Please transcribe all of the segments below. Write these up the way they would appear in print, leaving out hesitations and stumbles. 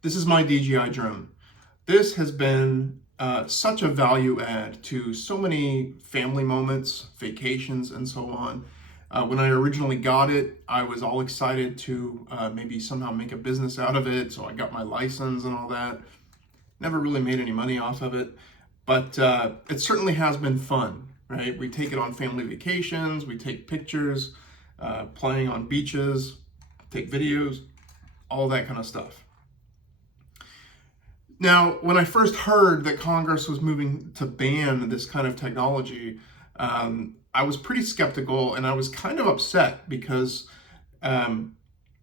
This is my DJI drone. This has been such a value add to so many family moments, vacations, and so on. When I originally got it, I was all excited to maybe somehow make a business out of it, so I got my license and all that. Never really made any money off of it, but it certainly has been fun, right? We take it on family vacations, we take pictures, playing on beaches, take videos, all that kind of stuff. Now, when I first heard that Congress was moving to ban this kind of technology, I was pretty skeptical and I was kind of upset because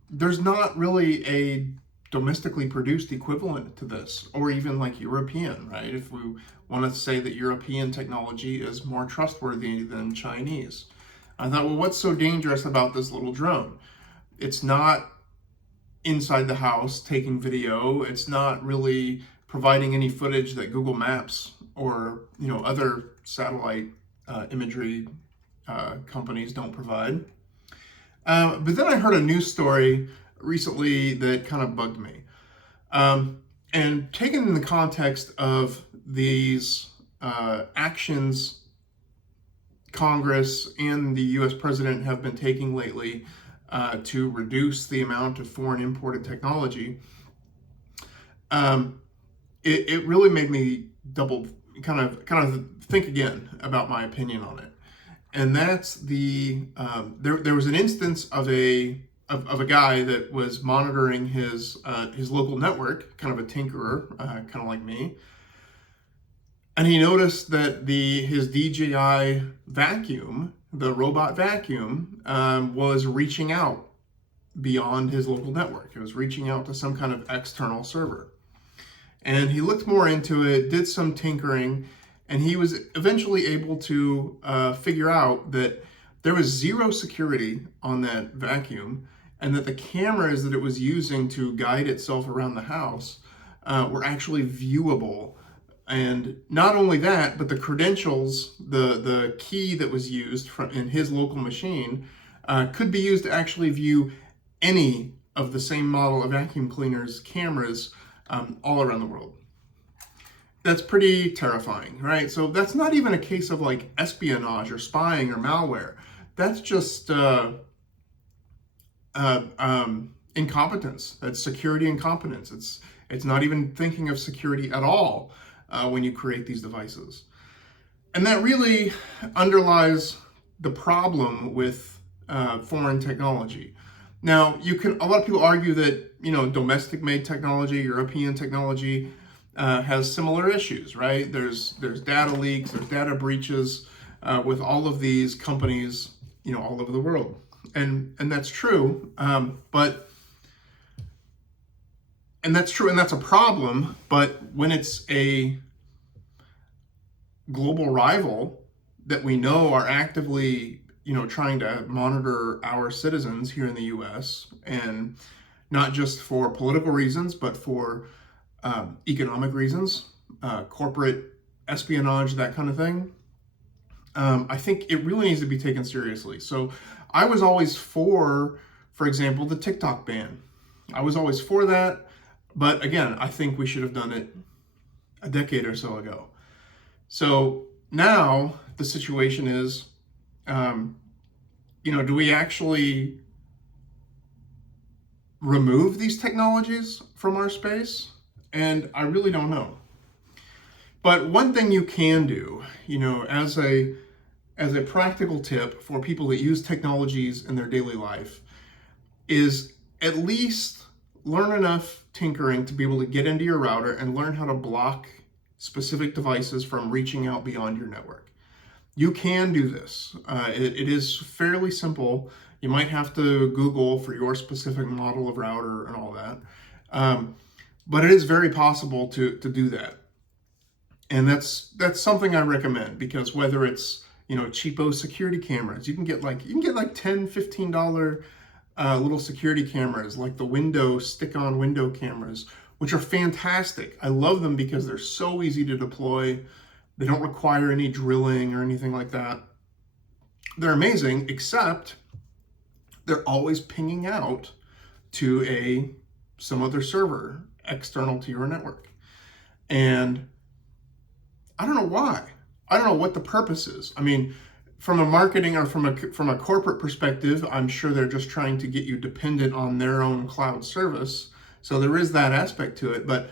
there's not really a domestically produced equivalent to this, or even like European, right? If we want to say that European technology is more trustworthy than Chinese. I thought, well, what's so dangerous about this little drone? It's not inside the house taking video. It's not really providing any footage that Google Maps or other satellite imagery companies don't provide. But then I heard a news story recently that kind of bugged me. And taken in the context of these actions Congress and the US president have been taking lately to reduce the amount of foreign imported technology, it really made me kind of think again about my opinion on it. And that's there was an instance of a guy that was monitoring his local network, kind of a tinkerer, kind of like me. And he noticed that his DJI vacuum, the robot vacuum, was reaching out beyond his local network. It was reaching out to some kind of external server. And he looked more into it, did some tinkering, and he was eventually able to figure out that there was zero security on that vacuum, and that the cameras that it was using to guide itself around the house were actually viewable. And not only that, but the credentials, the key that was used in his local machine could be used to actually view any of the same model of vacuum cleaners cameras all around the world. That's pretty terrifying, right? So that's not even a case of like espionage or spying or malware. That's just incompetence. That's security incompetence. It's not even thinking of security at all when you create these devices. And that really underlies the problem with foreign technology. Now, a lot of people argue that, domestic made technology, European technology, has similar issues, right? There's data leaks, there's data breaches with all of these companies, all over the world. And that's true, and that's true, and that's a problem. But when it's a global rival that we know are actively, trying to monitor our citizens here in the U.S., and not just for political reasons, but for economic reasons, corporate espionage, that kind of thing, I think it really needs to be taken seriously. So I was always for example, the TikTok ban. I was always for that. But again, I think we should have done it a decade or so ago. So now the situation is, do we actually remove these technologies from our space? And I really don't know. But one thing you can do, as a practical tip for people that use technologies in their daily life, is at least learn enough tinkering to be able to get into your router and learn how to block specific devices from reaching out beyond your network. You can do this. It is fairly simple. You might have to Google for your specific model of router and all that. But it is very possible to do that. And that's something I recommend, because whether it's, cheapo security cameras, you can get like $10, $15 little security cameras, like the stick-on window cameras, which are fantastic. I love them because they're so easy to deploy. They don't require any drilling or anything like that. They're amazing, except they're always pinging out to some other server. external to your network. And I don't know why. I don't know what the purpose is. I mean, from a marketing or from a corporate perspective, I'm sure they're just trying to get you dependent on their own cloud service. So there is that aspect to it, but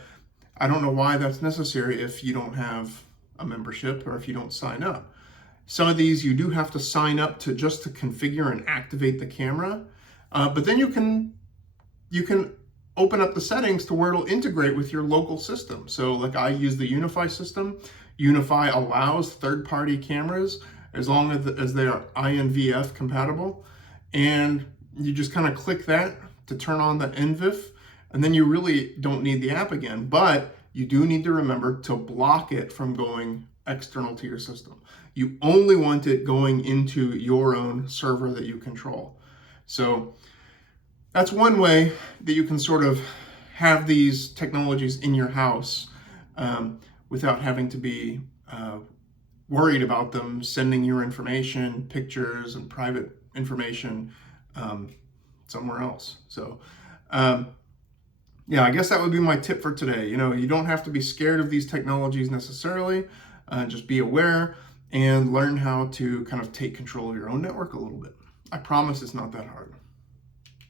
I don't know why that's necessary if you don't have a membership or if you don't sign up. Some of these you do have to sign up to just to configure and activate the camera, but then you can open up the settings to where it'll integrate with your local system. So like I use the UniFi system. UniFi allows third-party cameras as long as they are INVF compatible. And you just kind of click that to turn on the NVIF, and then you really don't need the app again, but you do need to remember to block it from going external to your system. You only want it going into your own server that you control. So that's one way that you can sort of have these technologies in your house without having to be worried about them sending your information, pictures, and private information somewhere else. So yeah, I guess that would be my tip for today. You know, you don't have to be scared of these technologies necessarily. Just be aware and learn how to kind of take control of your own network a little bit. I promise it's not that hard.